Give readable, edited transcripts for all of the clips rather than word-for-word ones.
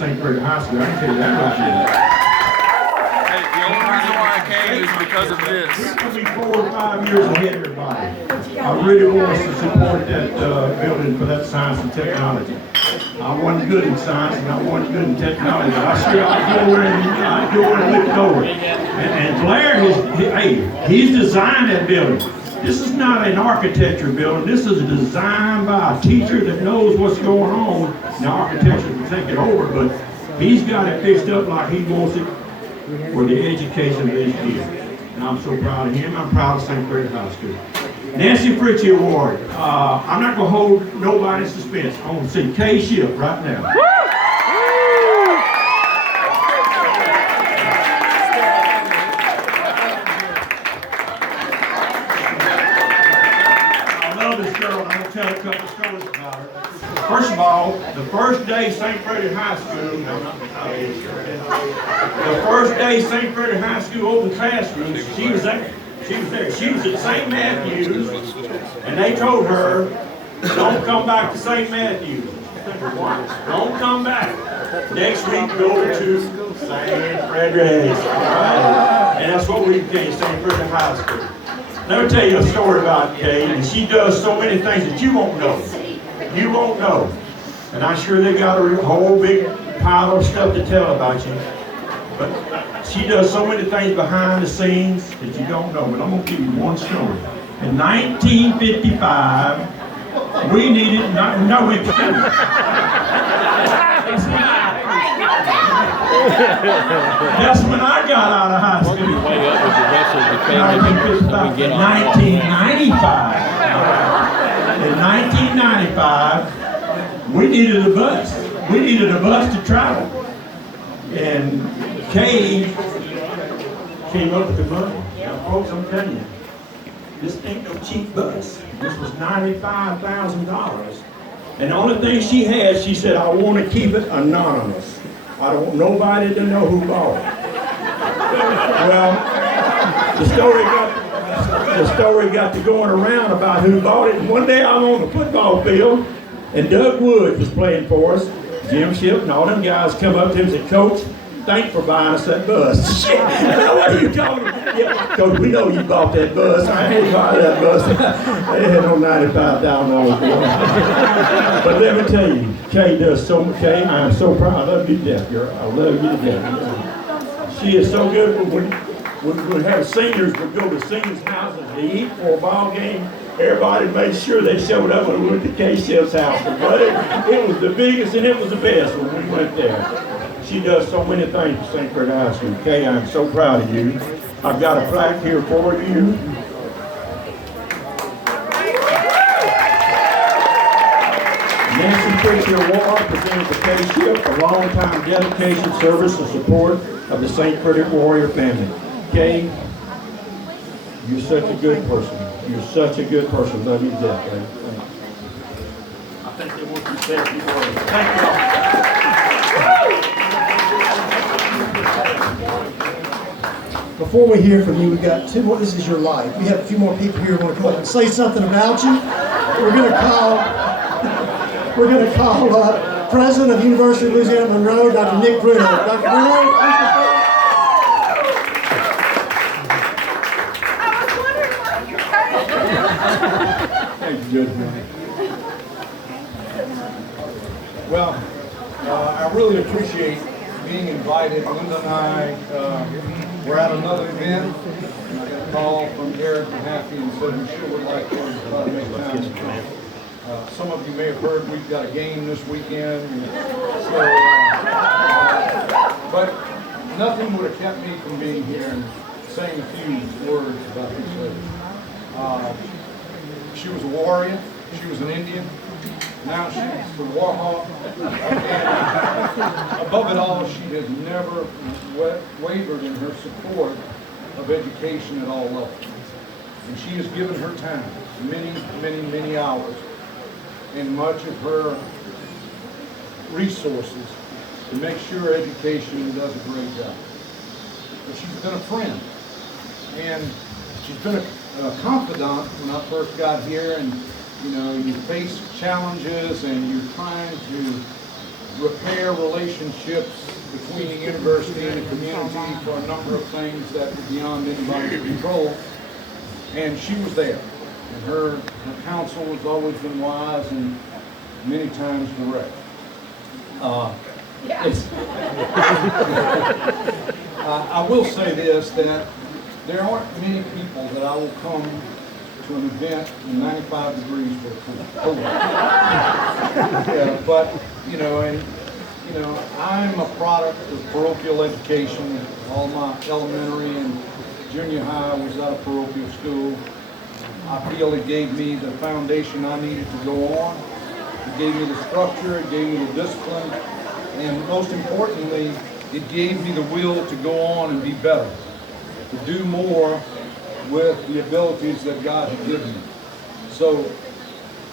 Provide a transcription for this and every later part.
St. Croix High School, I can tell you that much. Hey, the only reason why I came is because of this. We're going to be 4 or 5 years ahead of everybody. I really want us to support that building for that science and technology. I wasn't good in science and I wasn't good in technology, but I sure I'd go over and look it over. And Blair, he's designed that building. This is not an architecture building. This is designed by a teacher that knows what's going on. Now, architecture can take it over, but he's got it fixed up like he wants it for the education of this year. And I'm so proud of him. I'm proud of St. Croix High School. Nancy Fritchie Award. I'm not going to hold nobody in suspense. I'm going to see Kay Shipp right now. Tell a couple stories about her. First of all, the first day St. Frederick High School, the first day St. Frederick High School opened classrooms, she was there. She was at St. Matthew's, and they told her, don't come back to St. Matthew's. Don't come back. Next week, go to St. Frederick's. And that's what we became, St. Frederick High School. Let me tell you a story about Kay, and she does so many things that you won't know. You won't know. And I'm sure they got a whole big pile of stuff to tell about you. But she does so many things behind the scenes that you don't know. But I'm going to give you one story. In 1955, we needed, that's when I got out of high school. In 1995, we needed a bus. We needed a bus to travel. And Kay came up with the money. Now, folks, I'm telling you, this ain't no cheap bus. This was $95,000. And the only thing she had, she said, I want to keep it anonymous. I don't want nobody to know who bought it. Well, the story got to going around about who bought it. And one day I'm on the football field, and Doug Wood was playing for us. Jim Shipp and all them guys come up to him and said, Coach, thanks for buying us that bus. What are you talking about? Yeah, Coach, we know you bought that bus. I ain't buying that bus. They had no $95,000 for it. But let me tell you, Kay does so much. Kay, I am so proud. I love you to death, girl. I love you to death. She is so good. When we have seniors, we go to seniors' houses to eat for a ball game. Everybody made sure they showed up when we went to Kay Shipp's house. But it was the biggest and it was the best when we went there. She does so many things for St. Croix High School. Kay, I'm so proud of you. I've got a plaque here for you. Nancy Fritchie Award presented to Kay Shipp for long-time dedication, service, and support of the St. Frederick Warrior family. Kay, you're such a good person. You're such a good person. Love you to death, man. I think they want you to say a few words. Thank you all. Before we hear from you, we've got two more. This is your life. We have a few more people here who want to come up and say something about you. We're going to call President of the University of Louisiana Monroe, Dr. Nick Bruno. Dr. Bruno. Thank you, Judge. Well, I really appreciate being invited. Linda and I were at another event. I got a call from Derek Mahaffey and said we sure would like to make time to come. Some of you may have heard we've got a game this weekend. But nothing would have kept me from being here and saying a few words about this lady. She was a warrior. She was an Indian. Now she's the war hawk. And above it all, she has never wavered in her support of education at all levels. And she has given her time, many, many, many hours, and much of her resources to make sure education does a great job. But she's been a friend. And she's been a confidant when I first got here, and you know, you face challenges and you're trying to repair relationships between the university and the community for a number of things that were beyond anybody's control. And she was there. And her counsel has always been wise and many times direct. I will say this, that there aren't many people that I will come to an event in 95 degrees for cool. Yeah, but, I'm a product of parochial education. All my elementary and junior high was at a parochial school. I feel it gave me the foundation I needed to go on. It gave me the structure, it gave me the discipline, and most importantly, it gave me the will to go on and be better, to do more with the abilities that God had given me. So,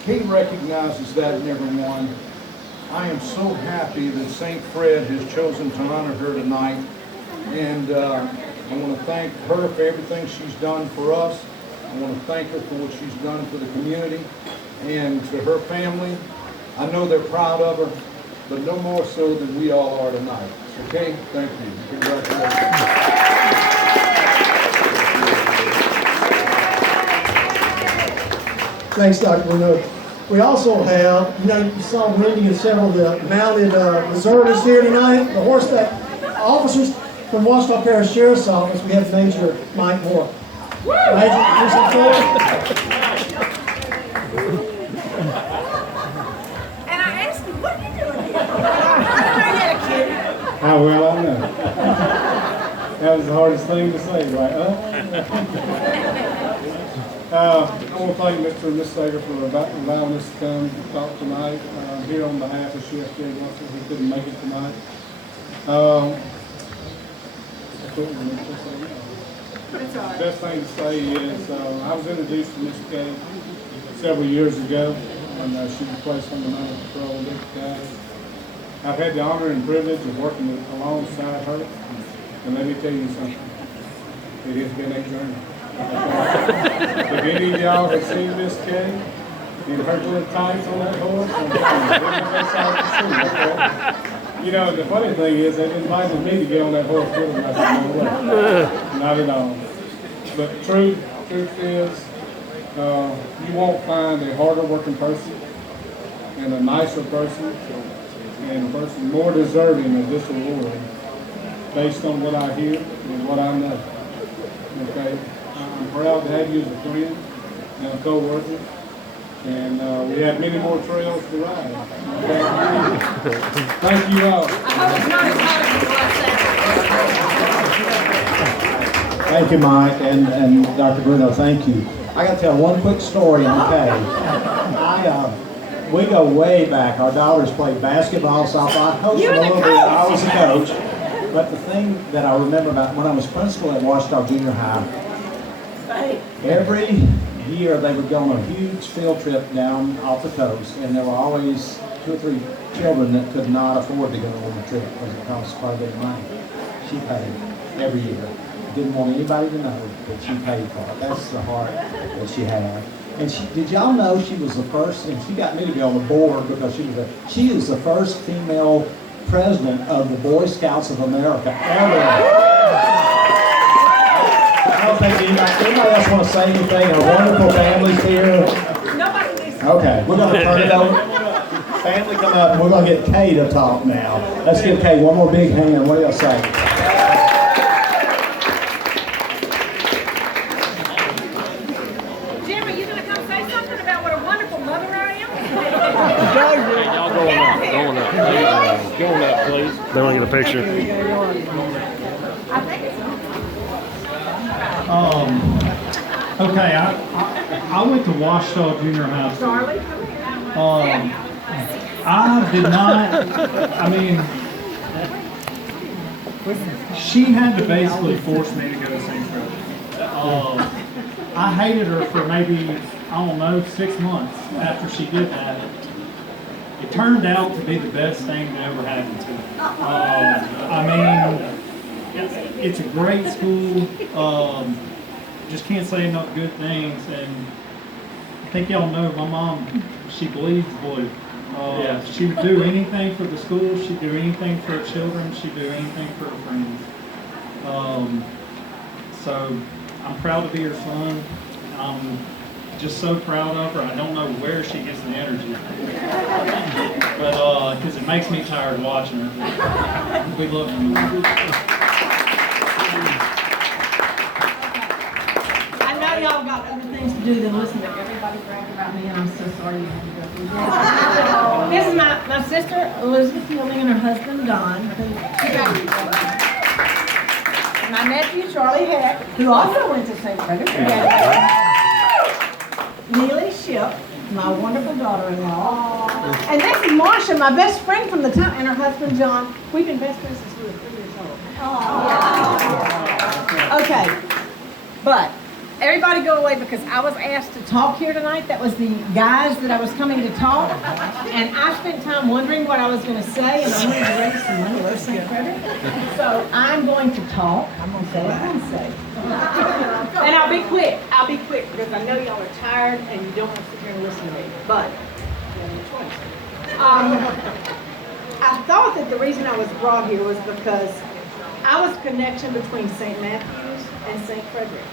Kate recognizes that in everyone. I am so happy that St. Fred has chosen to honor her tonight, and I want to thank her for everything she's done for us. I want to thank her for what she's done for the community and to her family. I know they're proud of her, but no more so than we all are tonight. Okay? Thank you. Congratulations. Thanks, Dr. Bruno. We also have, you saw Wendy and several of the mounted reservists here tonight, the horseback officers from Washita Parish Sheriff's Office. We have Major Mike Moore. Major, here's some forward. And I asked him, what are you doing here? I had a kid. How well I know. That was the hardest thing to say, right? I want to thank Mr. and Ms. Sager for allowing us to come talk tonight. Here on behalf of Shipp, who couldn't make it tonight. The best thing to say is I was introduced to Miss Kay several years ago, and she was placed on the mounted patrol with this guy. I've had the honor and privilege of working alongside her, and let me tell you something. It has been a journey. If any of y'all have seen Miss Kay in her little tights on that horse, the funny thing is they invited me to get on that horse with them. I said, no way. Not at all. But truth is, you won't find a harder working person and a nicer person and a person more deserving of this award based on what I hear and what I know. Okay? I'm proud to have you as a friend and a co-worker. And we have many more trails to ride. Okay? Thank you all. I hope it's not as hard as Thank you, Mike, and Dr. Bruno, thank you. I got to tell one quick story on Kay. We go way back. Our daughters played basketball, softball. I coached them a little bit. I was a coach. But the thing that I remember about when I was principal at Washita Junior High, every year they would go on a huge field trip down off the coast, and there were always 2 or 3 children that could not afford to go on the trip because it cost quite a bit of money. She paid every year. Didn't want anybody to know that she paid for it. That's the heart that she had. And did y'all know she was the first, and she got me to be on the board because she is the first female president of the Boy Scouts of America ever. I don't think anybody else want to say anything. Our wonderful families here. Nobody needs to. Okay, we're going to turn it over. Family come up, and we're going to get Kay to talk now. Let's give Kay one more big hand. What do y'all say? Jim, are you going to come say something about what a wonderful mother I am? Y'all going up, please. They want to get a picture. I think it's Okay, I went to Washita Junior High School. Charlie. I did not, she had to basically force me to go to St. Fred. I hated her for maybe, 6 months after she did that. It turned out to be the best thing that ever happened to me. It's a great school. Just can't say enough good things. And I think y'all know my mom, she bleeds blue. She would do anything for the school. She'd do anything for her children. She'd do anything for her friends. So I'm proud to be her son. I'm just so proud of her. I don't know where she gets the energy, but because it makes me tired watching her. We love you. I know y'all got other things to do than listen to everybody brag about me, and I'm so sorry you had to go through this. This is my sister, Elizabeth Fielding, and her husband, Don. My nephew, Charlie Heck, who also went to St. Frederick. Neely Shipp, my wonderful daughter-in-law. And this is Marsha, my best friend from the time, and her husband, John. We've been best friends since we were 3 years old. Okay, but everybody go away because I was asked to talk here tonight. That was the guys that I was coming to talk. And I spent time wondering what I was going to say, and I wanted to raise some money for St. Frederick. So I'm going to talk. I'm going to say what I'm going to say. And I'll be quick. I'll be quick because I know y'all are tired and you don't want to sit here and listen to me. But you have no choice. I thought that the reason I was brought here was because I was a connection between St. Matthew's and St. Frederick.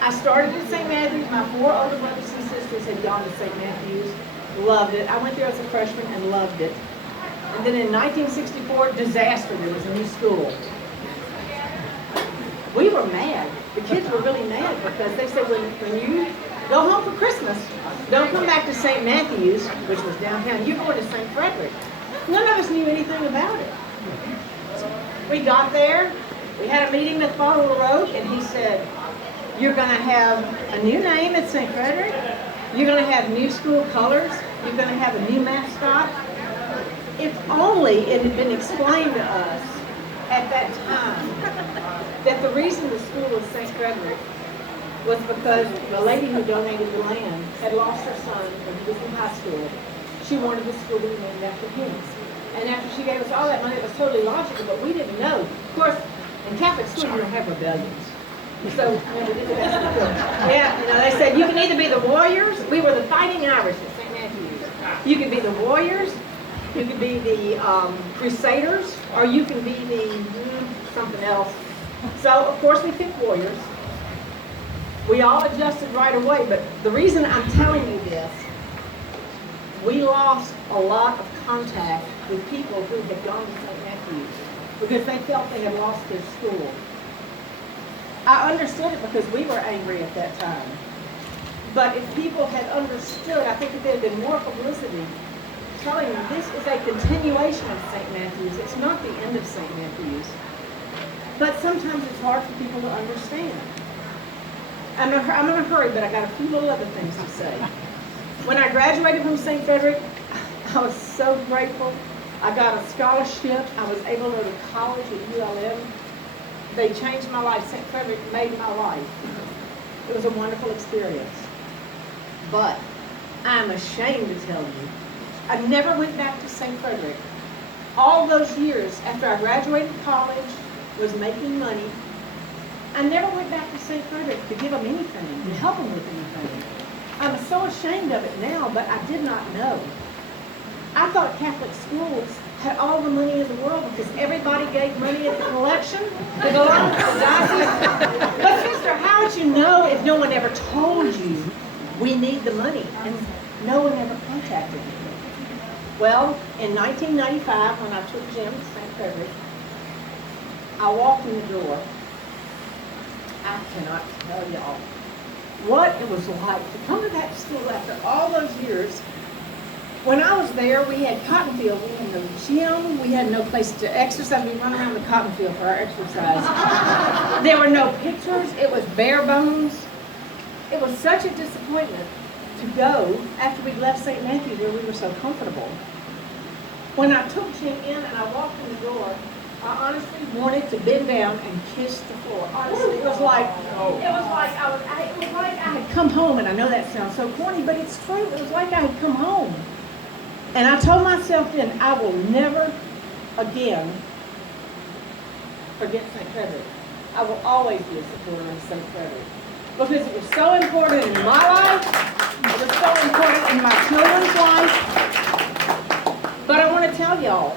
I started at St. Matthew's. My 4 older brothers and sisters had gone to St. Matthew's, loved it. I went there as a freshman and loved it. And then in 1964, disaster. There was a new school. We were mad. The kids were really mad because they said, when you go home for Christmas, don't come back to St. Matthew's, which was downtown. You're going to St. Frederick. None of us knew anything about it. We got there. We had a meeting with Father LaRoche, and he said, you're going to have a new name at St. Frederick. You're going to have new school colors. You're going to have a new mascot. If only it had been explained to us at that time that the reason the school was St. Frederick was because the lady who donated the land had lost her son when he was in high school. She wanted the school to be named after him. And after she gave us all that money, it was totally logical, but we didn't know. Of course, in Catholic school, you don't have rebellions. So, yeah, you know, they said you can either be the Warriors. We were the Fighting Irish at St. Matthew's. You could be the Warriors, you could be the Crusaders, or you can be the something else. So, of course, we picked Warriors. We all adjusted right away, but the reason I'm telling you this, we lost a lot of contact with people who had gone to St. Matthew's because they felt they had lost their school. I understood it because we were angry at that time. But if people had understood, I think if there had been more publicity telling them this is a continuation of St. Matthew's. It's not the end of St. Matthew's. But sometimes it's hard for people to understand. I'm in a hurry, but I got a few little other things to say. When I graduated from St. Frederick, I was so grateful. I got a scholarship. I was able to go to college at ULM. They changed my life. St. Frederick made my life. It was a wonderful experience. But I'm ashamed to tell you, I never went back to St. Frederick. All those years after I graduated college, was making money, I never went back to St. Frederick to give them anything, to help them with anything. I'm so ashamed of it now, but I did not know. I thought Catholic schools had all the money in the world because everybody gave money at the collection to go on to the diocese. But sister, how would you know if no one ever told you we need the money? And no one ever contacted me. Well, in 1995, when I took Jim to St. Frederick, I walked in the door. I cannot tell y'all what it was like to come to that school after all those years. When I was there, we had cotton field. We had no gym. We had no place to exercise. We run around the cotton field for our exercise. There were no pictures. It was bare bones. It was such a disappointment to go after we left St. Matthew's where we were so comfortable. When I took Jim in and I walked in the door, I honestly wanted to bend down and kiss the floor. Honestly, it was like I had come home, and I know that sounds so corny, but it's true. It was like I had come home. And I told myself then, I will never again forget St. Frederick. I will always be a supporter of St. Frederick. Because it was so important in my life, it was so important in my children's life, But I want to tell y'all,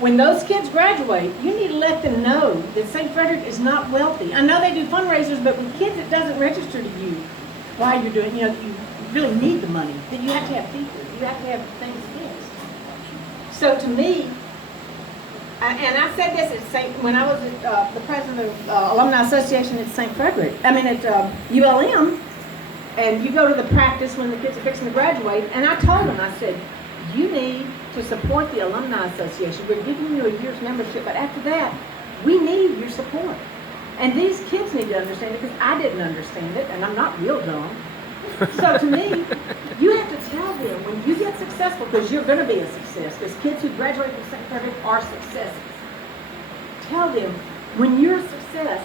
when those kids graduate, you need to let them know that St. Frederick is not wealthy. I know they do fundraisers, but with kids, it doesn't register to you why you're doing, you really need the money. That you have to have people. You have to have things fixed. So to me, and I said this at when I was at, the president of Alumni Association at St. Frederick, at ULM, and you go to the practice when the kids are fixing to graduate, and I told them, I said, you need to support the Alumni Association. We're giving you a year's membership, but after that, we need your support. And these kids need to understand it, because I didn't understand it, and I'm not real dumb. So to me, you have to tell them when you get successful, because you're going to be a success, because kids who graduate from St. Frederick are successes. Tell them, when you're a success,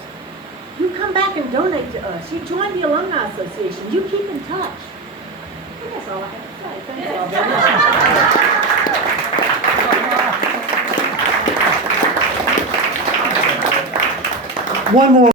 you come back and donate to us. You join the Alumni Association. You keep in touch. And that's all I have to say. Thank you all very much. One more.